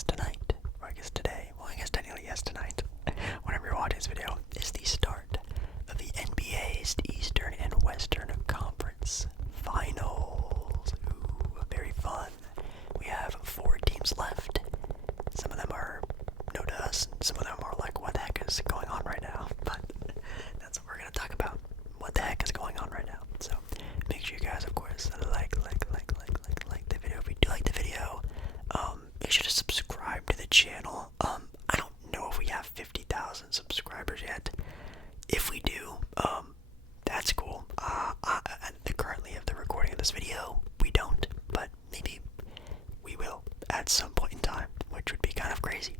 guess tonight, or I guess today, well I guess technically yes tonight, whenever you're watching this video, is the start of the NBA's Eastern and Western Conference Finals. Ooh, very fun. We have 4 teams left. Some of them are new to us, and some of them are like, what the heck is going on right now? But that's what we're going to talk about. What the heck is going on right now? So make sure you guys, of course, like the video. If you do like the video, make sure to subscribe to the channel. I don't know if we have 50,000 subscribers yet. If we do, that's cool. Currently of the recording of this video, we don't, but maybe we will at some point in time, which would be kind of crazy.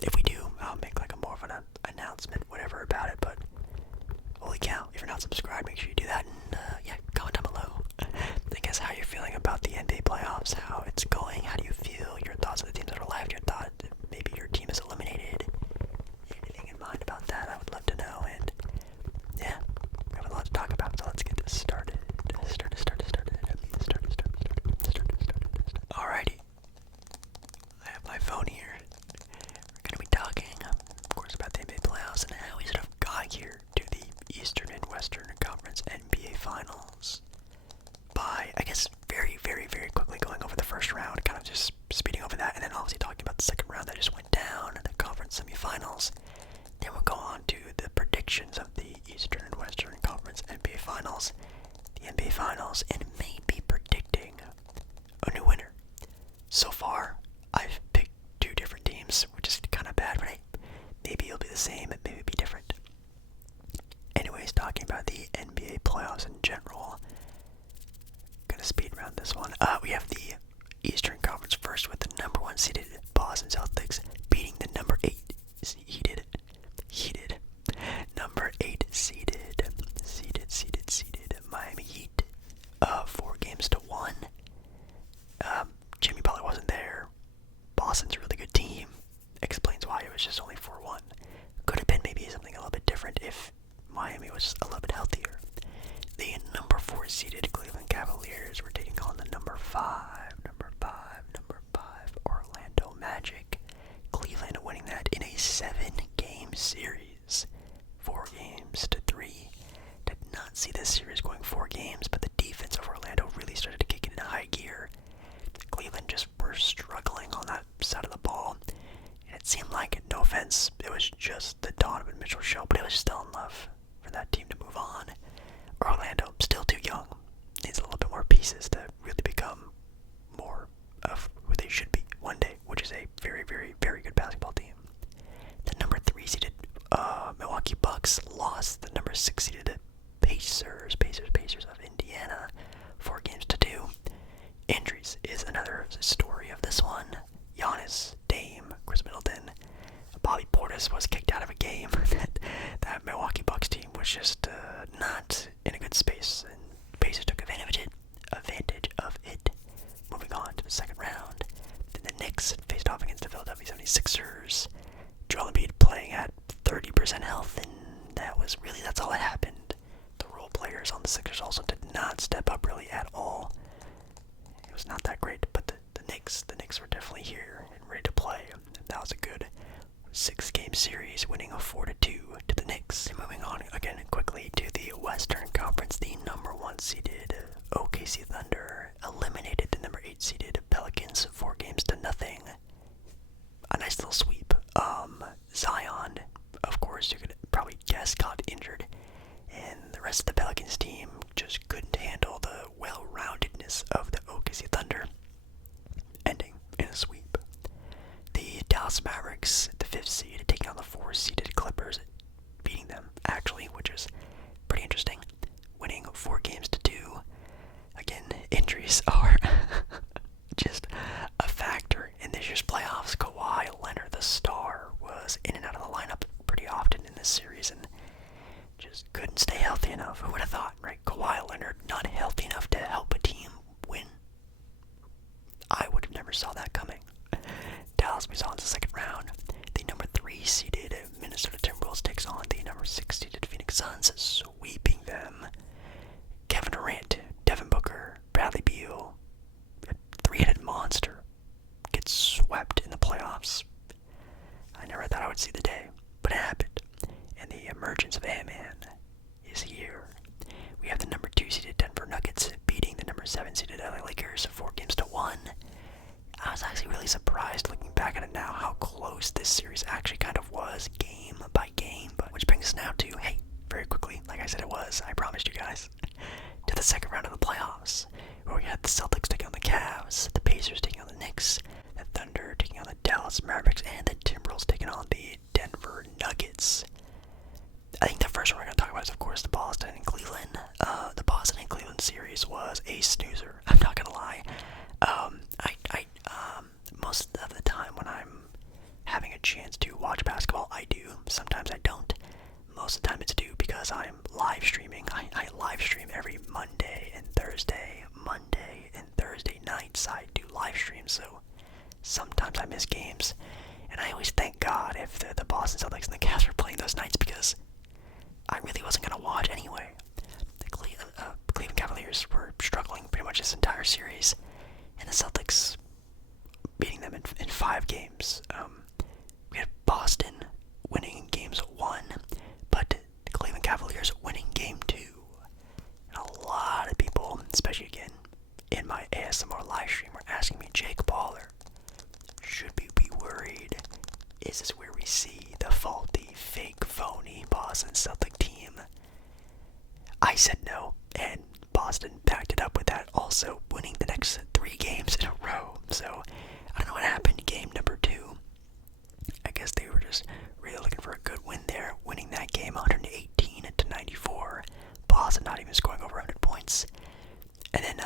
If we do, I'll make like a more of an announcement, whatever about it, but holy cow, if you're not subscribed, make sure you do that, and yeah, comment down below. I guess how you're feeling about the NBA playoffs, how it's going, how do you feel, your thoughts on the teams that are left, your thought maybe your team is eliminated, anything in mind about that, I would love to know, and yeah, we have a lot to talk about, so let's get this started. Alrighty, I have my phone here. We're going to be talking, of course, about the NBA playoffs and how we sort of got here to the Eastern and Western Conference NBA Finals by, I guess, very quickly going over the first round, kind of just speeding over that, and then obviously talking about the second round that just went down, the conference semifinals. Then we'll go on to the predictions of the Eastern and Western Conference NBA Finals, the NBA Finals, and maybe predicting a new winner. So far, I've picked 2 different teams, which is kind of bad, right? Maybe it'll be the same, and maybe it'll be different. Anyways, talking about the NBA playoffs in general, gonna speed around this one. We have the Eastern Conference first with the number 1 seeded Boston Celtics beating the number 8 seeded number 8 seeded Miami Heat, 4 games to 1. Jimmy Butler wasn't there. Boston's a really good team. Explains why it was just only 4-1. Could have been maybe something a little bit different if Miami was a little bit healthier. The number 4 seeded Cleveland Cavaliers were taking on the number 5 Orlando Magic. Cleveland winning that in a 7-game series. 4 games to 3. Did not see this series going 4 games, but the defense of Orlando really started to kick it into high gear. Cleveland just were struggling on that side of the ball. And it seemed like, no offense, it was just the Donovan Mitchell show, but it was still enough for that team to move on. Orlando, still too young, needs a little bit more pieces to really become more of who they should be one day, which is a very good basketball team. The number 3 seeded Milwaukee Bucks lost the number 6 seeded Pacers of Indiana, 4 games to 2. Injuries is another story of this one. Giannis, Dame, Chris Middleton, Bobby Portis was kicked out of a game. that Milwaukee Bucks team was just not in a good space, and Pacers took advantage of it. Moving on to the second round, then the Knicks faced off against the Philadelphia 76ers. Joel Embiid playing at 30% health, and that's all that happened. The role players on the Sixers also did not step up really at all. It was not that great, but the Knicks were definitely here and ready to play. That was a good 6-game series, winning a 4-2 to the Knicks. And moving on again quickly to the Western Conference, the number 1 seeded OKC Thunder eliminated the number 8 seeded Pelicans 4 games to nothing. A nice little sweep. Zion, of course, you could probably guess, got injured, and the rest of the Pelicans team just couldn't handle the well-roundedness of the OKC Thunder, ending in a sweep. The Dallas Mavericks, the 5th seed, taking on the 4-seeded Clippers, beating them, actually, which is pretty interesting, winning 4 games to 2. Again, injuries are just a factor in this year's playoffs. Kawhi Leonard, the star, was in and out of the lineup pretty often in this series, and just couldn't stay healthy enough. Who would have thought, right? Kawhi Leonard not healthy enough to help a team win. I would have never saw that coming. Dallas moves on to the second round. The number 3 seeded Minnesota Timberwolves takes on the number 6 seeded Phoenix Suns, sweeping them. Kevin Durant, Devin Booker, Bradley Beal, 7 seeded LA Lakers 4-1. I was actually really surprised looking back at it now how close this series actually kind of was game by game. But which brings us now to, hey, very quickly, like I said it was, I promised you guys, to the second round of the playoffs, where we had the Celtics taking on the Cavs, the Pacers taking on the Knicks, the Thunder taking on the Dallas Mavericks, and the Timberwolves taking on the Denver Nuggets. I think the first one we're going to talk about is, of course, the Boston and Cleveland. The Boston and Cleveland series was a snoozer. I'm not going to lie. Most of the time when I'm having a chance to watch basketball, I do. Sometimes I don't. Most of the time it's due because I'm live streaming. I live stream every Monday and Thursday nights. I do live streams, so sometimes I miss games. And I always thank God if the Boston Celtics and the Cavs were playing those nights because I really wasn't going to watch anyway. The Cleveland Cavaliers were struggling pretty much this entire series, and the Celtics beating them in 5 games. We had Boston winning games 1, but the Cleveland Cavaliers winning game 2. And a lot of people, especially again in my ASMR live stream, were asking me, Jake Baller, should we be worried? Is this where we see the faulty, fake, phony Boston Celtic team? I said no, and Boston backed it up with that, also winning the next 3 games in a row. So I don't know what happened. Game number 2, I guess they were just really looking for a good win there, winning that game 118-94. Boston not even scoring over 100 points. And then,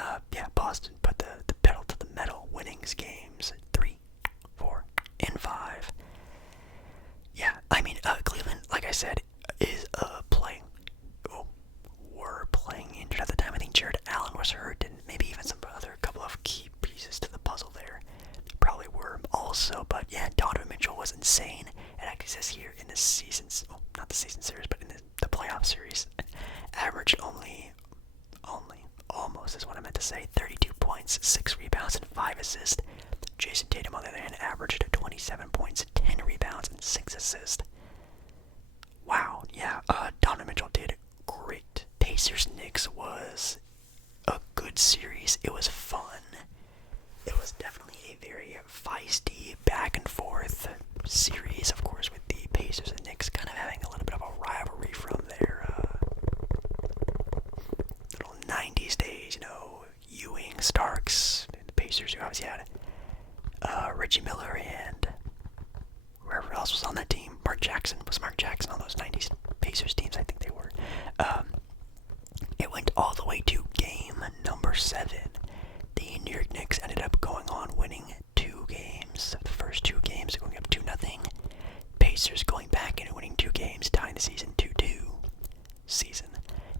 Boston put the pedal to the metal, winning games 3, 4, and 5. Yeah, I mean, Cleveland, like I said, is were playing injured at the time. I think Jared Allen was hurt, and maybe even some other couple of key pieces to the puzzle there probably were also. But yeah, Donovan Mitchell was insane. It actually says here in the season, not the season series, but in the playoff series, averaged almost is what I meant to say, 32 points, 6 rebounds, and 5 assists. Jason Tatum, on the other hand, averaged 27 points, 10 rebounds, and 6 assists. Wow, yeah, Donovan Mitchell did great. Pacers-Knicks was a good series. It was fun. It was definitely a very feisty, back-and-forth series, of course, with the Pacers and Knicks kind of having a little bit of a rivalry from their little 90s days, Ewing, Starks, the Pacers, who obviously had Reggie Miller and whoever else was on that team. Mark Jackson on those 90s Pacers teams, I think they were. It went all the way to game number 7. The New York Knicks ended up going on winning 2 games. The first 2 games going up 2-0. Pacers going back and winning 2 games, tying the season 2-2.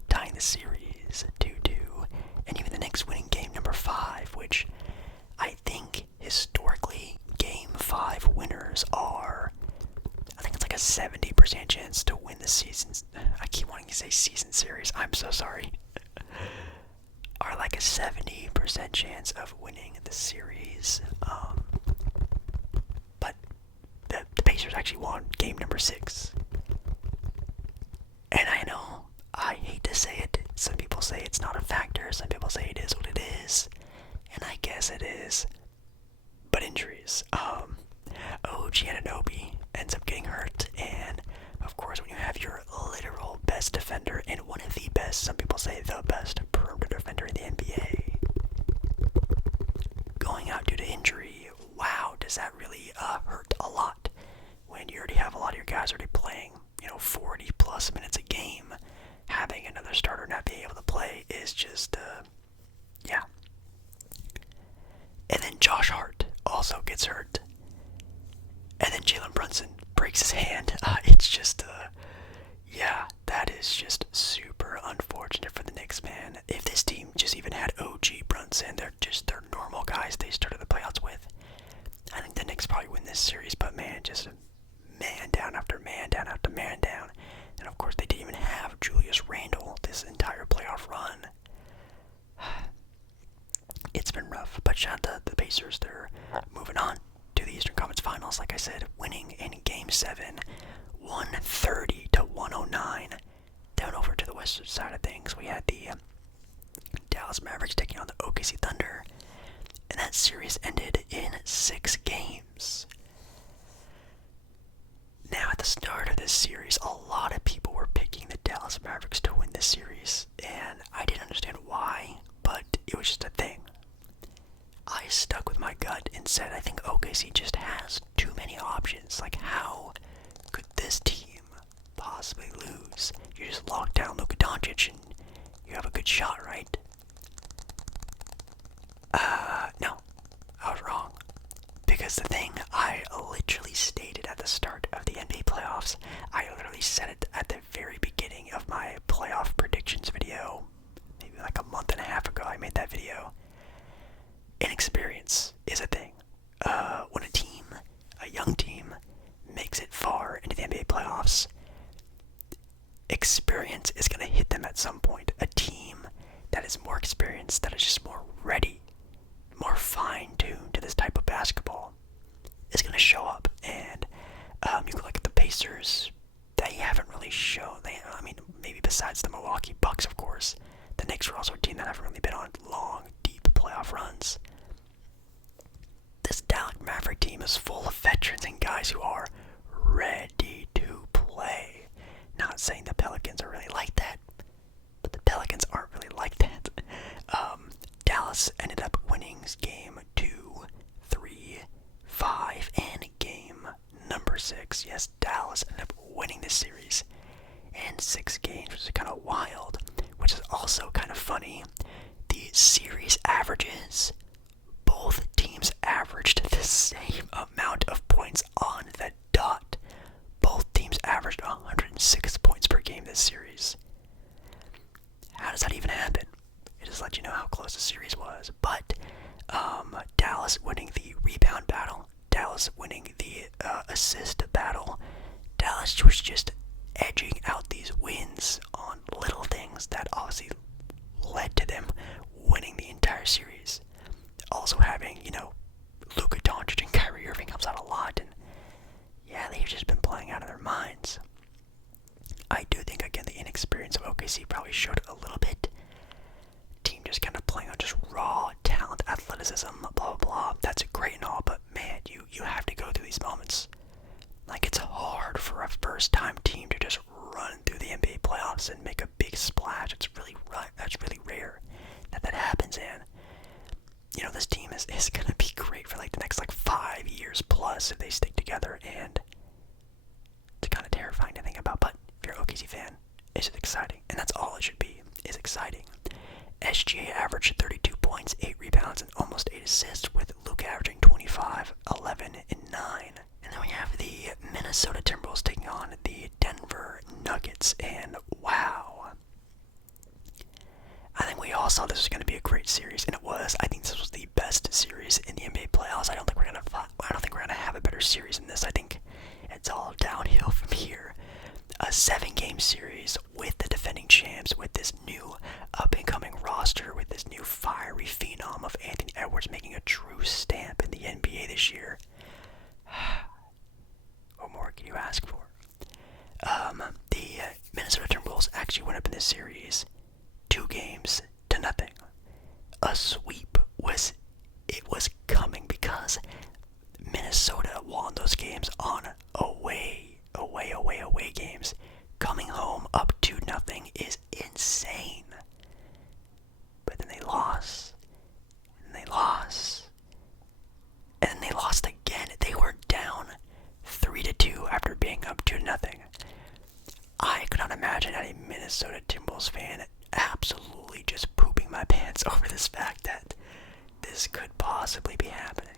Tying the series 2-2. And even the Knicks winning game number 5, which I think historically game 5 winners are, I think it's like a 70% chance to win the season. I keep wanting to say season series. I'm so sorry. Are like a 70% chance of winning the series. But the Pacers actually won game number 6. And I know, I hate to say it. Some people say it's not a factor. Some people say it is what it is. And I guess it is. But injuries. OG Anunoby ends up getting hurt, and of course when you have your literal best defender and one of the best, some people say the best perimeter defender in the NBA going out due to injury, wow, does that really hurt a lot when you already have a lot of your guys already playing 40 plus minutes a game. Having another starter not being able to play is just yeah. And then Josh Hart also gets hurt. And then Jalen Brunson breaks his hand. It's just, that is just super unfortunate for the Knicks, man. If this team just even had OG Brunson, they're normal guys they started the playoffs with, I think the Knicks probably win this series. But man, just man down after man down after man down. And of course they didn't even have Julius Randle this entire playoff run. It's been rough, but shout out to the Pacers. They're moving on to the Eastern Conference Finals, like I said, winning in Game 7, 130-109. Down over to the western side of things, we had the Dallas Dallas Mavericks taking on the OKC Thunder. And that series ended in 6 games. Now, at the start of this series, a lot of people were picking the Dallas Mavericks to win this series, and I didn't understand why, but it was just a thing. I stuck with my gut and said I think OKC just has too many options. Like, how could this team possibly lose? You just lock down Luka Doncic and you have a good shot, right? No, I was wrong. Because the thing I literally stated at the start of the NBA playoffs, I literally said it at the very beginning of my playoff predictions video, maybe like a month and a half ago I made that video. Inexperience is a thing. When a young team, makes it far into the NBA playoffs, experience is going to hit them at some point. A team that is more experienced, that is just more ready, more fine-tuned to this type of basketball, is going to show up. And you can look at the Pacers. They haven't really shown. Maybe besides the Milwaukee Bucks, of course. The Knicks were also a team that haven't really been on long, deep playoff runs. This Dallas Maverick team is full of veterans and guys who are ready to play. Not saying the Pelicans are really like that, but the Pelicans aren't really like that. Dallas ended up winning game 2, 3, 5, and game number 6. Yes, Dallas ended up winning this series in 6 games, which is kind of wild, which is also kind of funny. The series averages, both teams averaged the same amount of points on the dot. Both teams averaged 106 points per game this series. How does that even happen? It just lets you know how close the series was. But Dallas winning the rebound battle, Dallas winning the assist battle, Dallas was just edging out these wins on little things that obviously led to them winning the entire series. Also having, Luka Doncic and Kyrie Irving comes out a lot, and yeah, they've just been playing out of their minds. I do think, again, the inexperience of OKC probably showed it a little bit. Team just kind of playing on just raw talent, athleticism, blah, blah, blah. That's great and all, but man, you have to go through these moments. Like, it's hard for a first-time team to just run through the NBA playoffs and make a big splash. That's really rare that happens, and this team is going to be great for, the next, 5 years plus if they stick together, and it's kind of terrifying to think about, but if you're an OKC fan, it's exciting, and that's all it should be, is exciting. SGA averaged 32 points, 8 rebounds, and almost 8 assists, with Luka averaging 25, 11, and 9. And then we have the Minnesota Timberwolves taking on the Denver Nuggets, and wow. I think we all saw this was going to be a great series, and it was. I think this was the best series in the NBA playoffs. I don't think we're gonna have a better series than this. I think it's all downhill from here. A 7-game series with the defending champs, with this new up-and-coming roster, with this new fiery phenom of Anthony Edwards making a true stamp in the NBA this year. What more can you ask for? The Minnesota Timberwolves actually went up in this series 2-0. A sweep was coming because Minnesota won those games on away games. Coming home up 2-0 is insane. But then they lost, and they lost, and then they lost again. They were down 3-2 after being up 2-0. I could not imagine any Minnesota Timberwolves fan absolutely just pooping my pants over this fact that this could possibly be happening.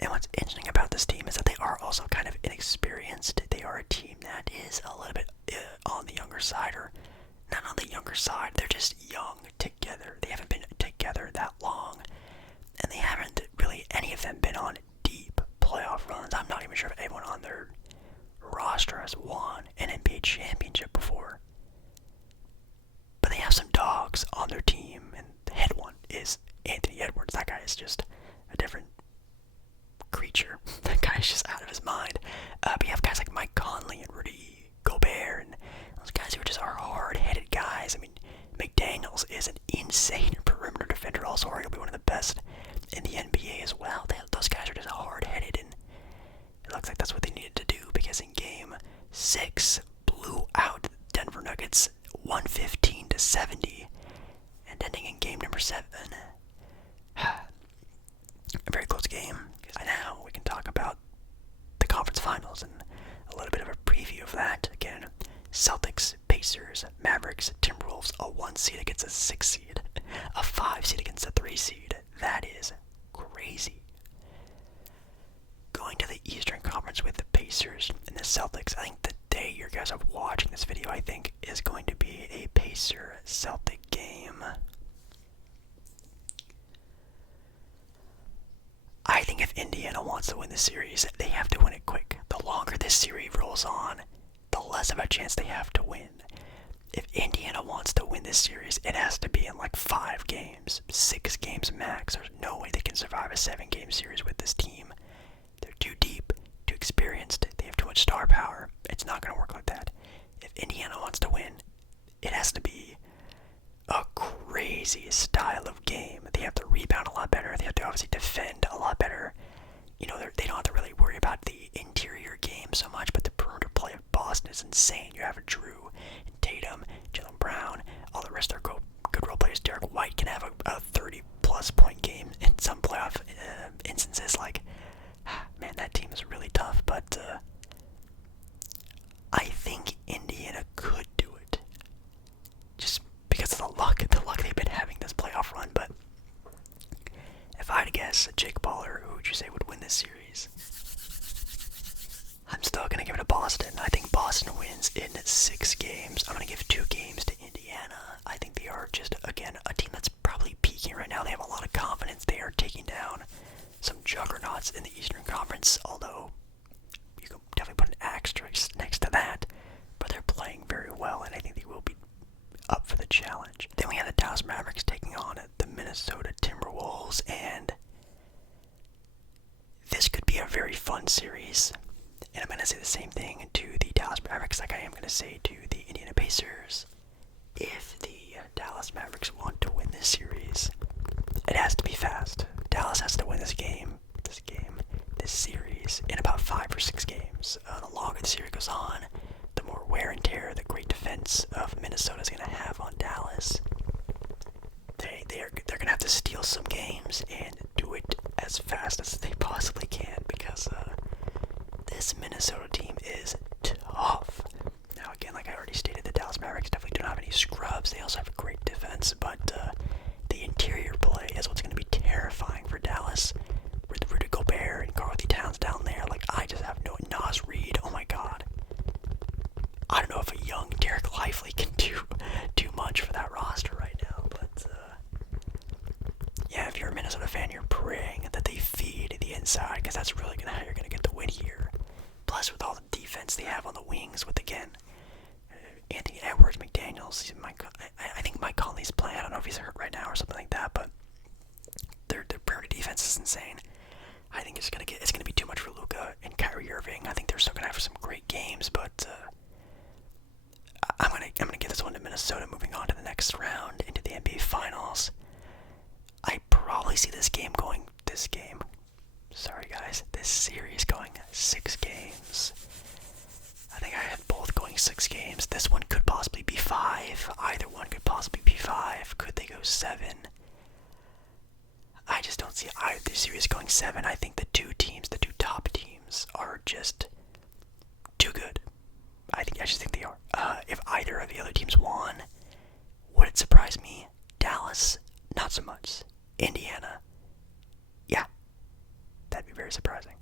And what's interesting about this team is that they are also kind of inexperienced. They are a team that is a little bit on the younger side, or not on the younger side, they're just young together. They haven't been together that long, and they haven't really, any of them, been on deep playoff runs. I'm not even sure if anyone on their roster has won an NBA championship before. But they have some dogs on their team, and the head one is Anthony Edwards. That guy is just a different creature. That guy is just out of his mind. But you have guys like Mike Conley and Rudy Gobert, and those guys who just are hard-headed guys. I mean, McDaniel insane perimeter defender. Also, arguably one of the best in the NBA as well. Those guys are just hard-headed, and it looks like that's what they needed to do, because in Game 6, blew out Denver Nuggets 115-70, and ending in Game number 7. A very close game. And now we can talk about the conference finals and a little bit of a preview of that. Again, Celtics, Pacers, Mavericks, Timberwolves, a 1 seed against a 6 seed, a 5 seed against a 3 seed. That is crazy. Going to the Eastern Conference with the Pacers and the Celtics, I think the day you guys are watching this video, I think, is going to be a Pacer-Celtic game. I think if Indiana wants to win this series, they have to win it quick. The longer this series rolls on, the less of a chance they have to win. If Indiana wants to win this series, it has to be in like 5 games, 6 games max. There's no way they can survive a 7-game series with this team. They're too deep, too experienced, they have too much star power. It's not going to work like that. If Indiana wants to win, it has to be a crazy style of game. They have to rebound a lot better. They have to obviously defend a lot better. You know, they don't have to really worry about the interior game so much, but the perimeter play of Boston is insane. You have Drew and Tatum, Jaylen Brown, all the rest are good role players. Derek White can have a 30-plus point game in some playoff instances. Like, man, that team is really tough, but I think Indiana could do it. Just because of the luck they've been having this playoff run. But if I had to guess, Jake Paul, who would you say would win this series? I'm still going to give it to Boston. I think Boston wins in 6 games. I'm going to give 2 games to Indiana. I think they are just, again, a team that's probably peaking right now. They have a lot of confidence. They are taking down some juggernauts in the Eastern Conference, although you can definitely put an asterisk next to that. But they're playing very well, and I think they will be up for the challenge. Then we have the Dallas Mavericks taking on the Minnesota Timberwolves, and this could be a very fun series. And I'm going to say the same thing to the Dallas Mavericks like I am going to say to the Indiana Pacers. If the Dallas Mavericks want to win this series, it has to be fast. Dallas has to win this series in about 5 or 6 games. The longer the series goes on, the more wear and tear the great defense of Minnesota is going to have on Dallas. They're going to have to steal some games and do it as fast as they possibly can, because this Minnesota team is tough. Now again, like I already stated, the Dallas Mavericks definitely don't have any scrubs. They also have a great defense, but the interior play is what's going to be terrifying for Dallas. With Rudy Gobert and Karl-Anthony Towns down there, like, I just have no... Nas Reed, oh my god. I don't know if a young Derek Lively can do too much for that roster right now, but yeah, if you're a Minnesota fan, you're praying that they feed the inside, because that's really how you're going to get the win here. Plus, with all the defense they have on the wings, with, again, Anthony Edwards, McDaniels, I think Mike Conley's playing. I don't know if he's hurt right now or something like that, but their perimeter defense is insane. I think it's gonna be too much for Luka and Kyrie Irving. I think they're still gonna have some great games, but I'm gonna give this one to Minnesota. Moving on to the next round into the NBA Finals, I probably see this series going 6 games. I think I have both going 6 games. This one could possibly be 5. Either one could possibly be 5. Could they go 7? I just don't see either series going 7. I think the two top teams, are just too good. I just think they are. If either of the other teams won, would it surprise me? Dallas, not so much. Indiana, yeah, that'd be very surprising.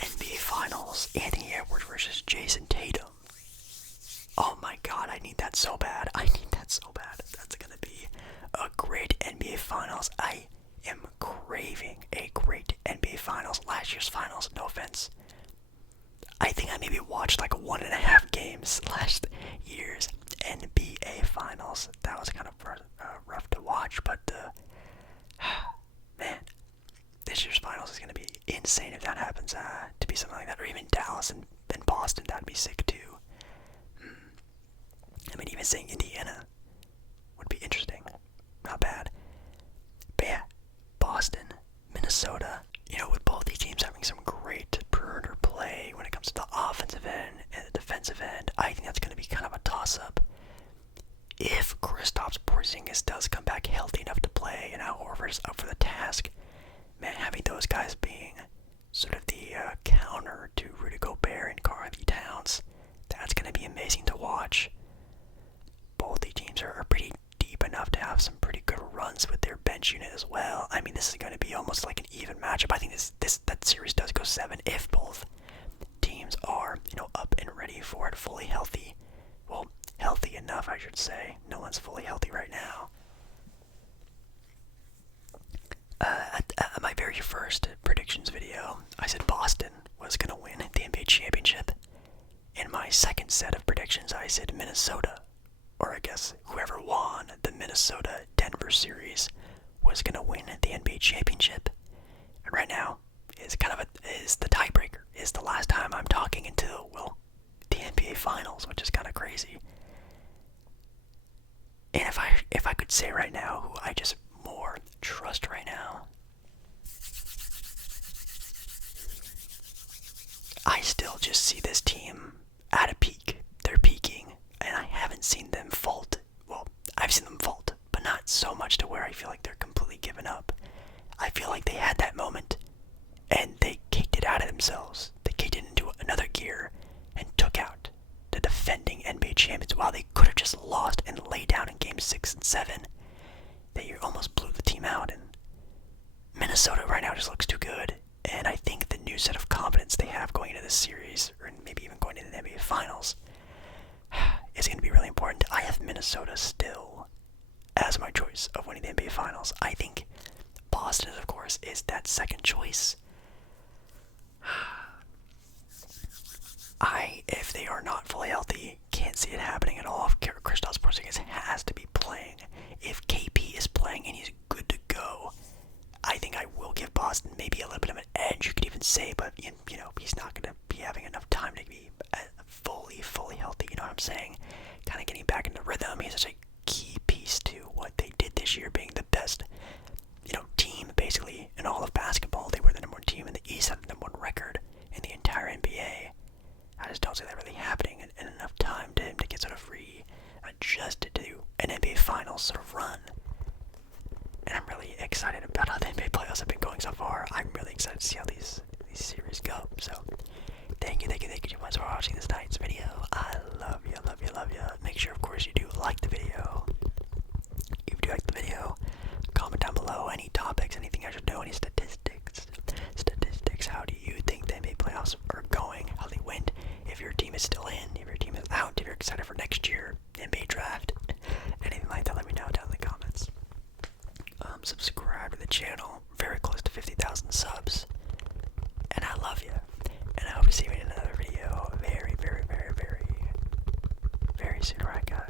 NBA Finals, Anthony Edwards versus Jason Tatum. Oh my god, I need that so bad. That's gonna be a great NBA Finals. I am craving a great NBA Finals. Last year's Finals, no offense, I think I maybe watched like 1.5 games last year's NBA Finals. That was kind of rough to watch, but man, this year's Finals is going to be insane if that happens to be something like that. Or even Dallas and Boston, that'd be sick too. I mean, even saying Indiana would be interesting. healthy enough to play, and Al Horford's up for the task. Man, having those guys being sort of the counter to Rudy Gobert and Karl Anthony Towns, that's going to be amazing to watch. Both the teams are pretty deep enough to have some pretty good runs with their bench unit as well. I mean, this is going to be almost like an even matchup. I think that series does go 7 if both teams are, up and ready for it, fully healthy. Well, healthy enough, I should say. No one's fully healthy right now. At my very first predictions video, I said Boston was going to win the NBA championship. In my second set of predictions, I said Minnesota, or I guess whoever won the Minnesota-Denver series was going to win the NBA championship. And right now is is the tiebreaker. Is the last time I'm talking until, well, the NBA Finals, which is kind of crazy. And if I could say right now who I just more trust right now, I still just see this team at a peak. They're peaking, and I haven't seen them fault. Well, I've seen them fault, but not so much to where I feel like they're completely given up. I feel like they had that moment, and they kicked it out of themselves. They kicked it into another gear and took out the defending NBA champions. While they could have just lost and laid down in games 6 and 7, they almost blew the team out. And Minnesota right now just looks too good. And I think the new set of confidence they have going into this series, or maybe even going into the NBA Finals, is going to be really important. I have Minnesota still as my choice of winning the NBA Finals. I think Boston, of course, is that second choice. If they are not fully healthy, can't see it happening at all. If Kristaps Porzingis has to be playing, if KP is playing and he's good to go, I think I will give Boston maybe a little bit of an edge, you could even say, but he's not going to be having enough time to be fully healthy, you know what I'm saying? Kind of getting back into rhythm. He's such a key piece to what they did this year, being the best, team basically in all of basketball. They were the number 1 team in the East, had the number 1 record in the entire NBA. I just don't see that really happening in enough time to him to get sort of readjusted to an NBA Finals sort of run. And I'm really excited about how the NBA playoffs have been going so far. I'm really excited to see how these series go. So, thank you so much for watching this night's video. I love you. Make sure, of course, you do like the video. If you do like the video, comment down below any topics, anything I should know, any statistics. How do you think the NBA playoffs are going? How they went? If your team is still in, if your team is out, if you're excited for next year, NBA draft, anything like that, let me know down in the comments. Subscribe to the channel. Very close to 50,000 subs. And I love you. And I hope to see you in another video very soon, alright guys?